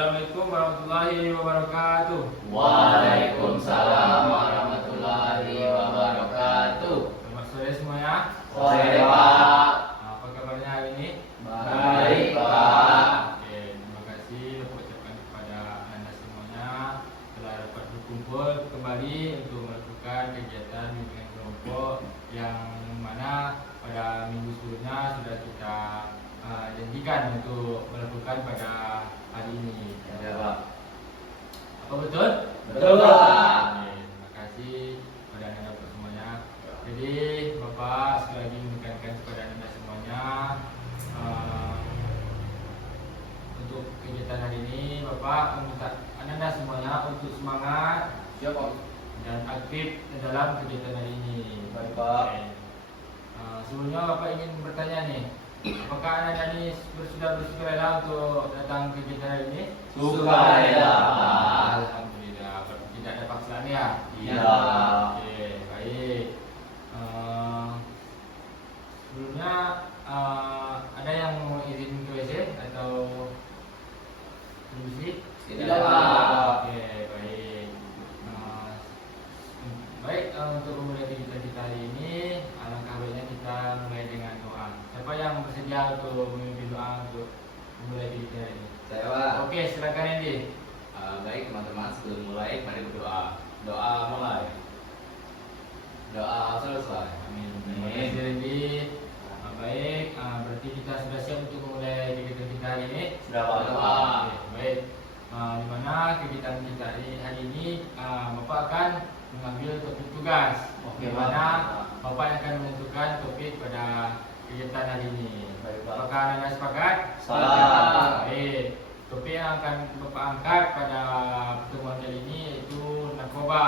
Assalamualaikum warahmatullahi wabarakatuh. Waalaikumsalam warahmatullahi wabarakatuh. Selamat sore semuanya. Sore Pak. Apa kabarnya hari ini? Baik Pak. Oke, terima kasih aku ucapkan kepada anda semuanya telah dapat berkumpul kembali untuk melakukan kegiatan bimbingan kelompok yang mana pada minggu sebelumnya sudah kita janjikan untuk melakukan pada hari ini. Ya Pak. Apa betul? Betul Pak. Oke, terima kasih kepada anda semuanya. Jadi Bapak sekali lagi menekankan kepada anda semuanya untuk kegiatan hari ini Bapak meminta anda semuanya untuk semangat dan aktif dalam kegiatan hari ini. Baik Pak. Oke. Sebelumnya Bapak ingin bertanya nih, apakah anda ini sudah bersukarela untuk datang ke kegiatan hari ini? Sukarela. Alhamdulillah, berarti tidak ada paksaan ya? Iya. Oke, baik. Sebelumnya ada yang mau izin ke WC atau permisi? Tidak Pak. Oke, baik. Baik, untuk memulai kegiatan kita hari ini, alangkah baiknya kita mulai dengan doa. Siapa yang bersedia untuk memimpin doa untuk memulai kegiatan hari ini? Saya Pak. Oke, silakan Andy. Baik teman-teman, sebelum mulai mari berdoa. Doa mulai. Doa selesai. Amin. Terima kasih Andy. Baik, berarti kita sudah siap untuk memulai kegiatan kita hari ini. Sudah Pak. Oke, baik. Di mana kegiatan kita hari ini Bapak akan mengambil topik tugas. Oke, Di mana Bapak yang akan menentukan topik pada kegiatan hari ini. Baik Pak. Apakah Anda sepakat? Sepakat. Baik. Topik yang akan Bapak angkat pada pertemuan kali ini yaitu narkoba.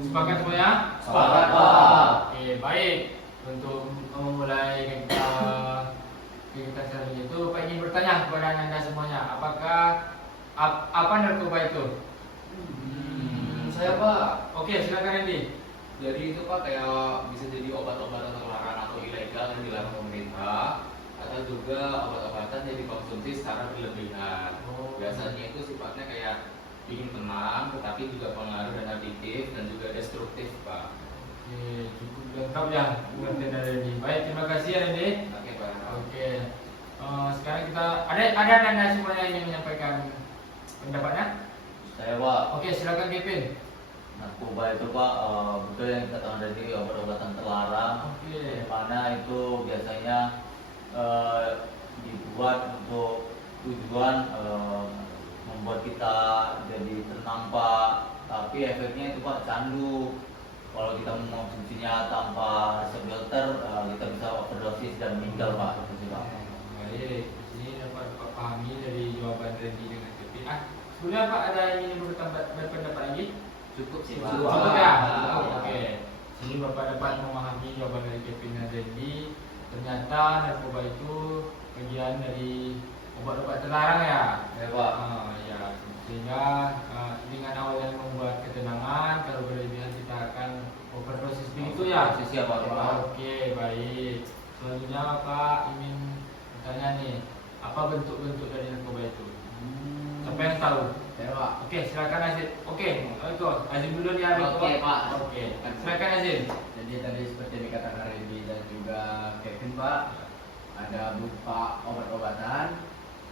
Sepakat semuanya? Sepakat Pak. Oke, baik. Untuk memulai kegiatan selanjutnya itu Bapak ingin bertanya kepada Anda semuanya, apakah apa narkoba itu? Saya Pak. Oke, silakan Andy. Jadi itu Pak kayak bisa jadi obat-obatan terlarang atau ilegal yang dilarang pemerintah, atau juga obat-obatan yang dikonsumsi secara berlebihan. Oh. Biasanya itu sifatnya kayak bikin tenang, tetapi juga pengaruh dan adiktif dan juga destruktif Pak. Oke, cukup lengkap ya pengertian dari Andy. Baik, terima kasih Andy. Oke Pak. Oke, sekarang kita ada Anda semuanya yang ingin menyampaikan pendapatnya? Saya Pak, Oke, silakan Kevin. narkoba itu Pak betul yang dikatakan dari obat-obatan terlarang, Oke. mana itu biasanya dibuat untuk tujuan membuat kita jadi tenang Pak, tapi efeknya itu Pak candu. Kalau kita mengonsumsinya tanpa resep dokter, kita bisa overdosis dan meninggal Pak. Itu sih Pak. Baik, di sini dapat Bapak pahami dari jawaban Randy dengan Kevin. Sebelumnya Pak ada yang ingin berpendapat lagi? Cukup sih Cukup. Pak. Cukup ya? Cukup. Oke. Sini Bapak dapat memahami jawaban dari Kevin dan Randy. Ternyata narkoba itu bagian dari obat-obat terlarang ya. Ya Pak. Ya, sehingga dengan awal yang membuat ketenangan, kalau berlebihan kita akan overdosis begitu ya. Overdosis ya, Pak. Oke, baik. Selanjutnya Pak ingin bertanya nih, apa bentuk-bentuk dari narkoba itu? Siapa yang tahu? Ya Pak. Oke, silakan Azim. Oke, itu Azim dulu ya. Oke, Pak. Oke, silakan Azim. Jadi tadi seperti yang dikatakan Randy dan juga Kevin Pak, ada berupa obat-obatan,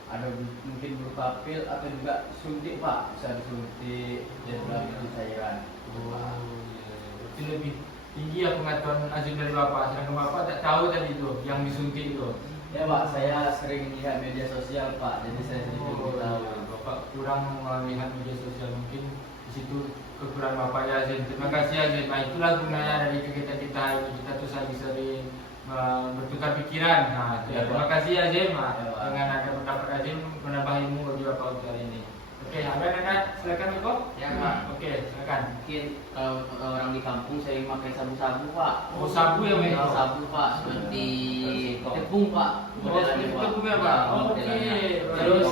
ada mungkin berupa pil atau juga suntik Pak, bisa disuntik dan juga bisa cairan. Berarti lebih tinggi ya pengetahuan Azim dari Bapak. Sedangkan Bapak tak tahu tadi itu yang disuntik itu. Ya Pak, saya sering lihat media sosial Pak, jadi saya sedikit Oh, tahu. Bapak kurang melihat media sosial, mungkin di situ kekurangan Bapak ya Azim. Terima kasih Azim. Nah, itulah gunanya dari kegiatan kita ini. Kita tuh sering bertukar pikiran. Nah, Ya, terima Pak. kasih Azim. Nah, Ya, Pak. dengan ada pendapat Azim menambah ilmu bagi Bapak untuk hari ini. Oke, ada silakan Miko. Ya, Pak. Oke, silakan. Mungkin kalau orang di kampung sering pakai sabu-sabu Pak. Oh, sabu ya, Miko. Sabu Pak, seperti tepung Pak. Oh, Modelannya, Pak. tepung ya, Pak. Ya, Oke. modelannya. Terus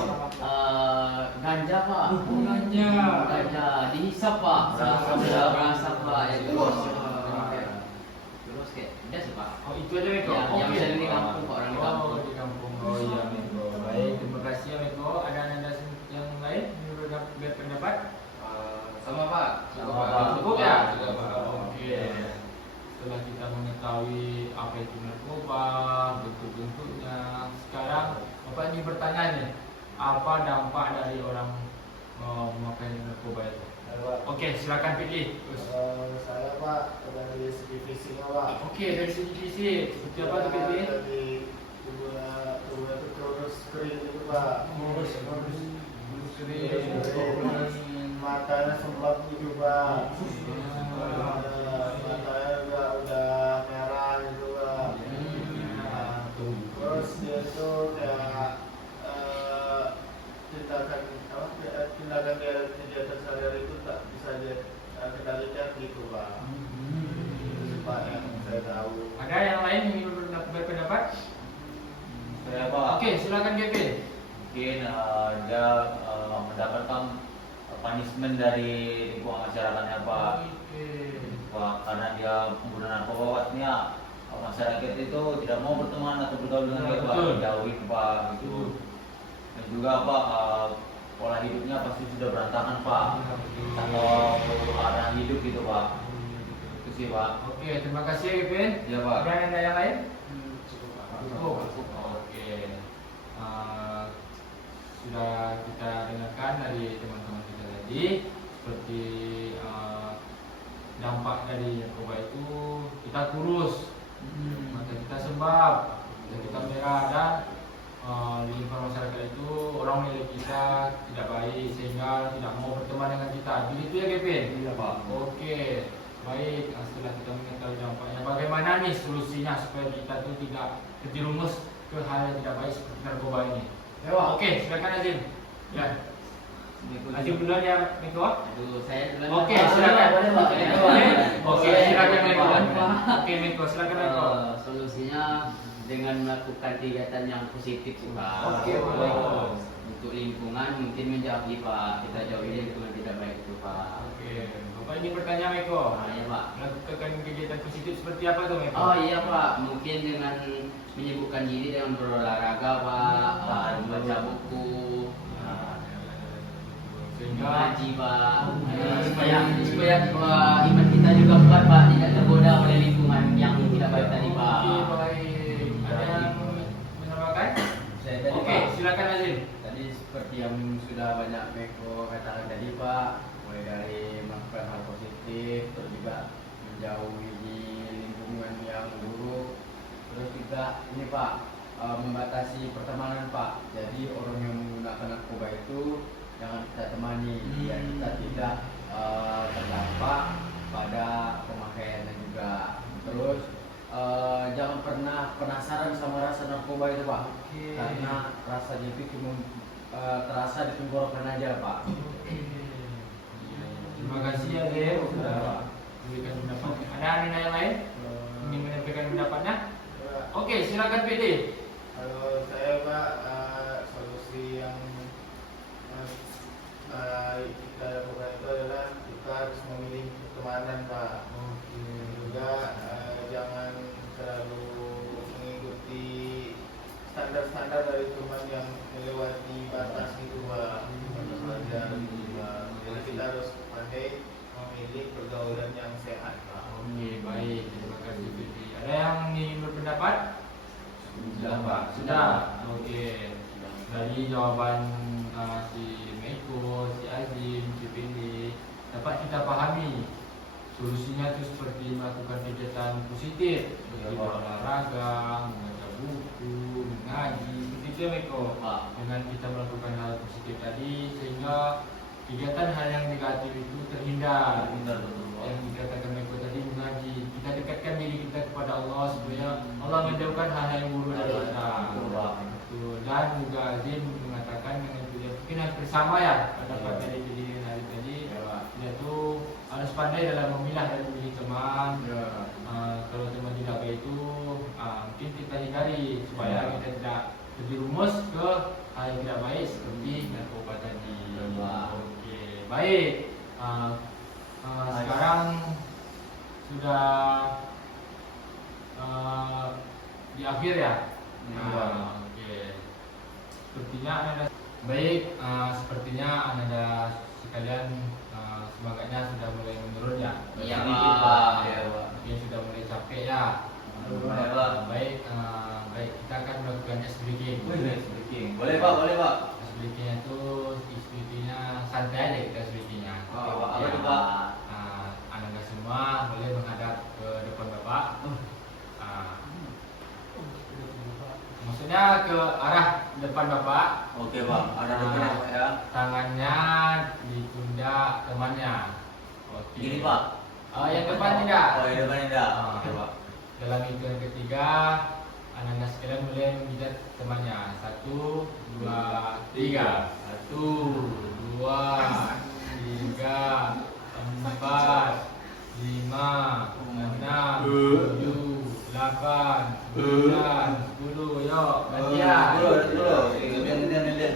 ganja Pak. Ganja. Ganja dihisap Pak. Berasap Pak. Ya terus. Terus kayak udah sih Pak. Oh, itu aja Miko. Ya, yang Oke. bisa di kampung Pak, orang di kampung. Oh, di kampung. Oh iya Miko. Baik, terima kasih ya Miko. Ada anda Sama Pak. Sama, Pak. Pak. Cukup ya? Cukup, Pak. Oke. Setelah kita mengetahui apa itu narkoba, bentuk-bentuknya, sekarang Bapak ingin bertanya nih, apa dampak dari orang memakai narkoba itu? Oke, silakan pilih. Saya Pak dari segi fisiknya Pak. Oke, dari segi fisik, seperti apa tuh pilih? Dari tubuhnya itu terus kering gitu Pak. Terus matanya sembab gitu Pak. Matanya juga udah merah gitu Pak. Terus dia itu kayak tindakan kegiatan sehari-hari itu tak bisa dia kendalikan gitu Pak. Itu sih Pak yang saya tahu. Ada yang lain yang ingin berpendapat? Saya Pak, Oke, silakan Kevin. mungkin dia mendapatkan punishment dari lingkungan masyarakatnya Pak. Pak, karena dia pengguna narkoba artinya masyarakat itu tidak mau berteman atau bergaul dengan dia Pak, Betul. jauhin Pak gitu. Dan juga Pak, pola hidupnya pasti sudah berantakan Pak, atau arah hidup gitu Pak. Itu sih Pak. Oke, terima kasih Kevin. Ya Pak. Ada yang lain? Cukup Pak. Cukup. Oke. Sudah kita dengarkan dari teman-teman kita tadi seperti dampak dari narkoba itu kita kurus, mata kita sembab, mata kita merah dan di lingkungan masyarakat itu orang menilai kita tidak baik sehingga tidak mau berteman dengan kita. Begitu ya Kevin? Iya Pak. Oke, baik. Setelah kita mengetahui dampaknya, bagaimana nih solusinya supaya kita tuh tidak terjerumus ke hal yang tidak baik seperti narkoba ini? Ya Pak. Oke, silakan Azim. Ya, Azim Oke, duluan ya, Miko. saya duluan. Oke, Pak. silakan. Boleh, Pak. Oke, silakan Miko. Pak. Oke, Miko, silakan Miko. Solusinya dengan melakukan kegiatan yang positif sih Pak. Oke, boleh. Untuk lingkungan mungkin menjauhi Pak, kita jauhi lingkungan tidak baik itu Pak. Oke, Bapak ingin bertanya Miko. Nah, ya Pak. Melakukan kegiatan positif seperti apa tuh Miko? Oh iya Pak, mungkin dengan menyibukkan diri dengan berolahraga Pak, membaca buku, Sehingga mengaji Pak, supaya iman kita juga kuat Pak, tidak tergoda oleh lingkungan yang tidak baik tadi Pak. Oke, baik. Ada yang menambahkan? Saya tadi Oke, Pak. silakan Azim. Tadi seperti yang sudah banyak Meko katakan tadi Pak, mulai dari melakukan hal positif, terus juga menjauhi lingkungan yang buruk, terus juga ini Pak, membatasi pertemanan Pak. Jadi orang yang menggunakan narkoba itu jangan kita temani, biar kita tidak terdampak pada pemakaiannya juga. Terus jangan pernah penasaran sama rasa narkoba itu Pak, karena rasanya itu cuma terasa di tenggorokan aja Pak. Terima kasih ya Dev sudah memberikan pendapat. Ada anak yang lain ingin menyampaikan pendapatnya? Oke, silakan PD. Kalau saya Pak, solusi yang kita lakukan itu adalah kita harus memilih pertemanan Pak. Juga jangan terlalu mengikuti standar-standar dari teman yang melewati batas gitu Pak. Batas wajar gitu Pak. Jadi kita harus pandai memilih pergaulan yang sehat Pak. Oke, baik. Terima kasih PD. Ada yang ingin berpendapat? Sudah Pak. Sudah. Oke. Dari jawaban si Meiko, si Azim, si PD dapat kita pahami solusinya itu seperti melakukan kegiatan positif seperti berolahraga, membaca buku, mengaji, begitu ya Meiko. Pak. Dengan kita melakukan hal positif tadi sehingga kegiatan hal yang negatif itu terhindar. Benar betul Pak. Yang dikatakan Meiko tadi mengaji, kita dekatkan diri kita kepada Allah supaya Allah menjauhkan hal-hal yang buruk dari kita. Betul, Pak. Betul. Dan juga Azim mengatakan dengan dia mungkin hampir sama ya pendapat dari kejadian hari tadi. Dia tuh harus pandai dalam memilah dan memilih teman. Kalau teman tidak baik itu mungkin kita hindari supaya kita tidak terjerumus ke hal yang tidak baik seperti narkoba tadi. Oke, baik. Sekarang sudah di akhir ya. Oke. Sepertinya Anda baik. Sepertinya Anda sekalian semangatnya sudah mulai menurun ya. Iya, Sedikit, Pak. Pak. Iya, Pak. Mungkin sudah mulai capek ya. Boleh, Pak. Baik, baik kita akan melakukan ice breaking. Boleh, speaking. Boleh, Pak. Boleh, Pak. Ice breakingnya itu ice breakingnya santai aja kita ice breakingnya. Oke, Pak. Apa Ya. itu, Pak? Anda semua boleh menghadap ke depan Bapak. Maksudnya ke arah depan Bapak. Oke, Pak. Ada depan ya, Pak ya. Tangannya di pundak temannya. Oke. Gini, Pak. Oh, yang depan tidak. Oh, yang depan tidak. Ah. Oke, Pak. Dalam hitungan ketiga, anak-anak sekalian mulai memijat temannya. 1, 2, 3. 1, 2, 3, 4, 5, 6, 7, 8, 9, 10. Yuk, gantian. Dulu. Gantian.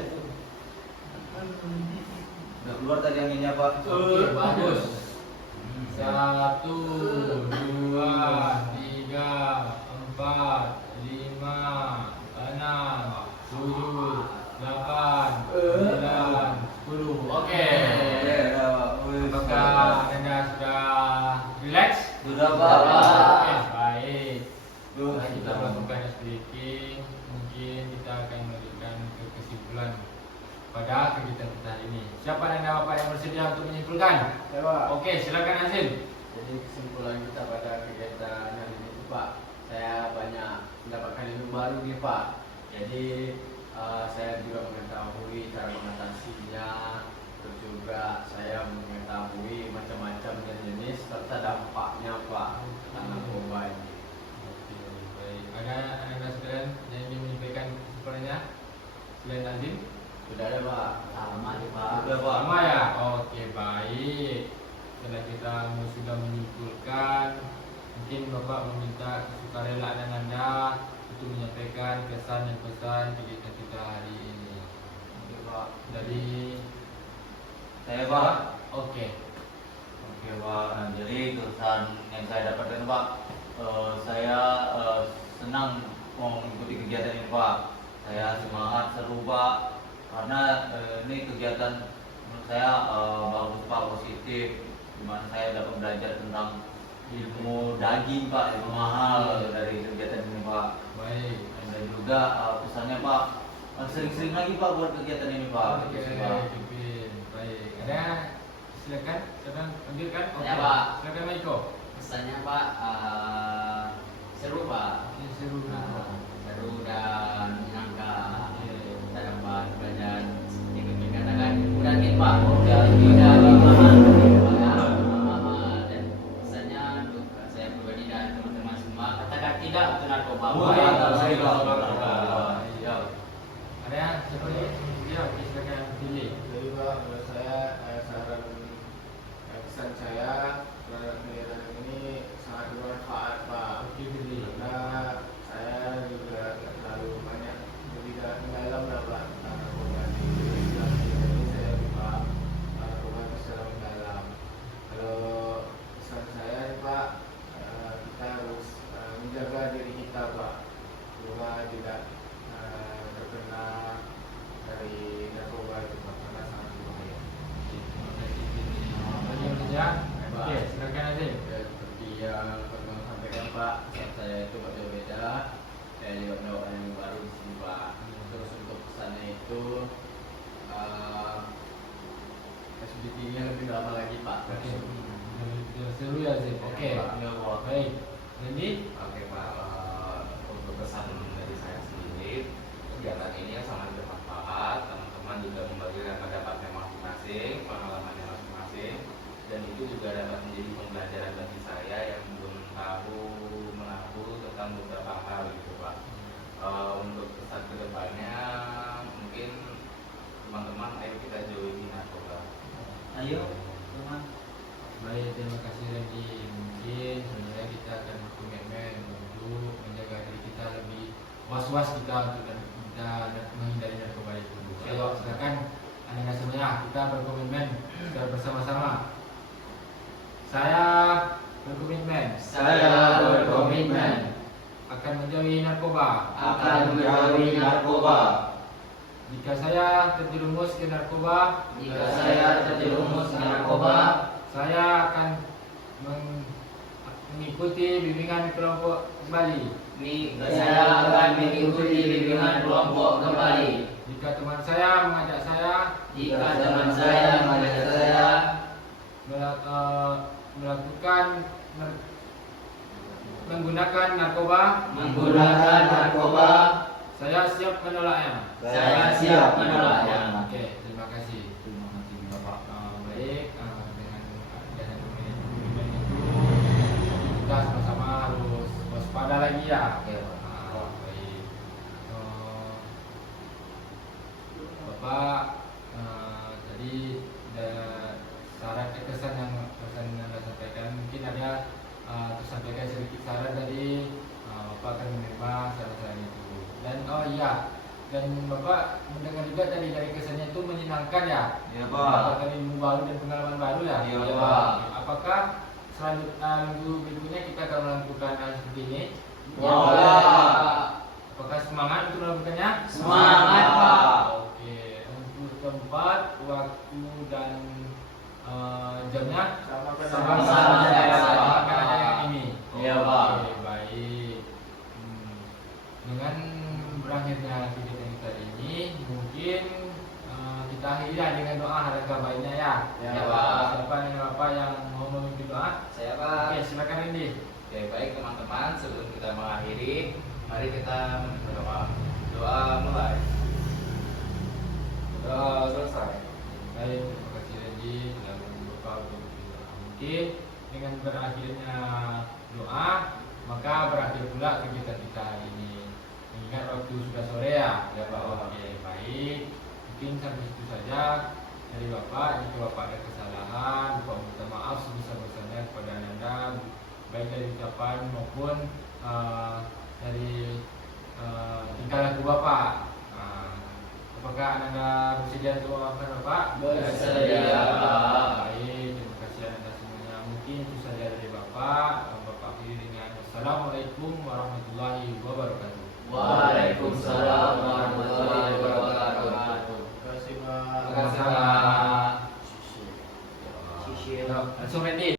Udah keluar tadi anginnya, Pak. Oke, bagus. 1, 2, 3, 4, 5, 6, 7, 8, 9, 10. Oke. Apakah Anda sudah relax? Sudah, Pak. Oke, baik. Duh, Setelah kita melakukan speaking, mungkin kita akan melanjutkan ke kesimpulan pada kegiatan kita hari ini. Siapa Anda Bapak yang bersedia untuk menyimpulkan? Ya Pak. Oke, silakan Azim. Jadi kesimpulan kita pada kegiatan hari ini itu Pak, saya banyak mendapatkan ilmu baru nih Pak. Jadi saya juga mengetahui cara mengatasinya, terus juga saya mengetahui macam-macam jenis serta dampaknya Pak tentang narkoba ini. Oke, baik. Ada Anda sekalian yang ingin menyampaikan kesimpulannya? Selain Azim? Sudah ada Pak. Sama sih, Pak. Sudah, Pak. Sama ya? Oke, baik. Setelah kita sudah menyimpulkan, mungkin Bapak meminta kesukarelaan Anda untuk menyampaikan kesan dan pesan kegiatan kita hari ini. Oke, Pak. Dari Saya, Pak. Oke. Oke, Pak. Nah, jadi kesan yang saya dapatkan, Pak, saya senang mau mengikuti kegiatan ini, Pak. Saya semangat, seru, Pak. Karena ini kegiatan menurut saya bagus, Pak, positif. Dimana saya dapat belajar tentang ilmu daging, Pak, ilmu mahal dari kegiatan ini, Pak. Baik. Dan juga pesannya, Pak, sering-sering lagi, Pak, buat kegiatan ini, Pak. Oke, Gitu sih, Pak. Pipin. Baik. Ada silakan, silakan lanjutkan. Oke. Ya, Pak. Silakan Maiko. Pesannya Pak, seru Pak. Ini seru. Seru dan menyenangkan. Kita dapat belajar sedikit dikatakan mudah nih Pak. Tidak mahal, dan pesannya untuk saya pribadi dan teman-teman semua katakan tidak untuk narkoba. Iya. Ada siapa lagi? Ya, oke, silakan pilih. Jadi Pak, menurut saya saran pesan saya terhadap kegiatan ini sangat bermanfaat Pak. Oke, pilih. Karena saya juga tidak terlalu banyak tidak mendalam lah Pak tentang narkoba ini. Jadi saya lupa narkoba itu secara mendalam. Kalau pesan saya nih Pak, kita harus menjaga diri kita Pak, supaya tidak terkena dari narkoba itu Pak, karena sangat berbahaya. Ya. Oke, silakan Azim. Ya, seperti yang Pak sampaikan Pak, saat saya itu berbeda, saya juga mendapatkan yang baru di sini Pak. Terus untuk pesannya itu SBT-nya lebih lama lagi Pak. Oke. Seru ya Azim. Oke. Ya, Pak. Baik. Jadi, Oke, Pak. Untuk pesan dari saya sendiri, kegiatan ini sangat bermanfaat. Teman-teman juga membagikan pendapatnya masing-masing, pengalamannya masing-masing, dan itu juga dapat menjadi pembelajaran bagi saya yang belum menahu tentang beberapa hal gitu, Pak. Untuk pesan kedepannya, mungkin teman-teman ayo kita jauhi narkoba. Ayo, teman. baik, terima kasih Randy. Mungkin sebenarnya kita akan berkomitmen untuk menjaga diri kita lebih was-was kita untuk kita menghindari narkoba itu. Ayo, silakan anda semuanya kita berkomitmen secara bersama-sama. Saya berkomitmen berkomitmen akan menjauhi narkoba. akan menjauhi narkoba. Jika saya terjerumus ke narkoba, saya akan mengikuti bimbingan kelompok kembali. Jika teman saya mengajak saya melakukan menggunakan narkoba, saya siap menolaknya. Oke, terima kasih. Bapak. Baik, dengan bimbingan itu kita sama-sama harus waspada lagi ya. Oke, Pak. Baik. Bapak, tadi saran kesan yang Anda sampaikan, mungkin ada tersampaikan sedikit saran tadi. Bapak akan menerima saran-saran itu. Dan oh iya, dan Bapak mendengar juga tadi dari kesannya itu menyenangkan ya. Iya, Pak. Bapak tadi ilmu baru dan pengalaman baru ya. Iya, Pak. Apakah selanjutnya minggu berikutnya kita akan melakukan hal seperti ini? Ya, Pak. Apakah semangat untuk melakukannya? Semangat, Pak. Oke, untuk tempat, waktu dan jamnya Sama-sama akan ada yang ini. Iya, Pak. Oke, baik. Dengan berakhirnya kegiatan kita ini, mungkin kita akhiri dengan doa alangkah baiknya ya. Ya, Pak. Siapa yang Bapak yang mau memimpin doa? Saya Pak. Oke, silakan Randy. Oke, baik teman-teman, sebelum kita mengakhiri, mari kita berdoa. Doa mulai. Doa selesai. Baik, terima kasih Randy telah membantu Bapak untuk berdoa. Mungkin dengan berakhirnya doa, maka berakhir pula kegiatan kita hari ini. Mengingat waktu sudah sore ya. Ya, Pak. Oke, baik. Mungkin sampai situ saja dari Bapak. Jika Bapak ada kesalahan, Bapak minta maaf sebesar-besarnya kepada Anda, baik dari ucapan maupun dari tingkah laku Bapak. Apakah Anda bersedia untuk memaafkan Bapak? Bersedia, Pak. Baik, terima kasih Anda semuanya. Mungkin itu saja dari Bapak. Bapak akhiri dengan Assalamualaikum warahmatullahi wabarakatuh. Waalaikumsalam warahmatullahi wabarakatuh. Terima kasih Pak. Terima kasih Pak. Sisir. Langsung Randy.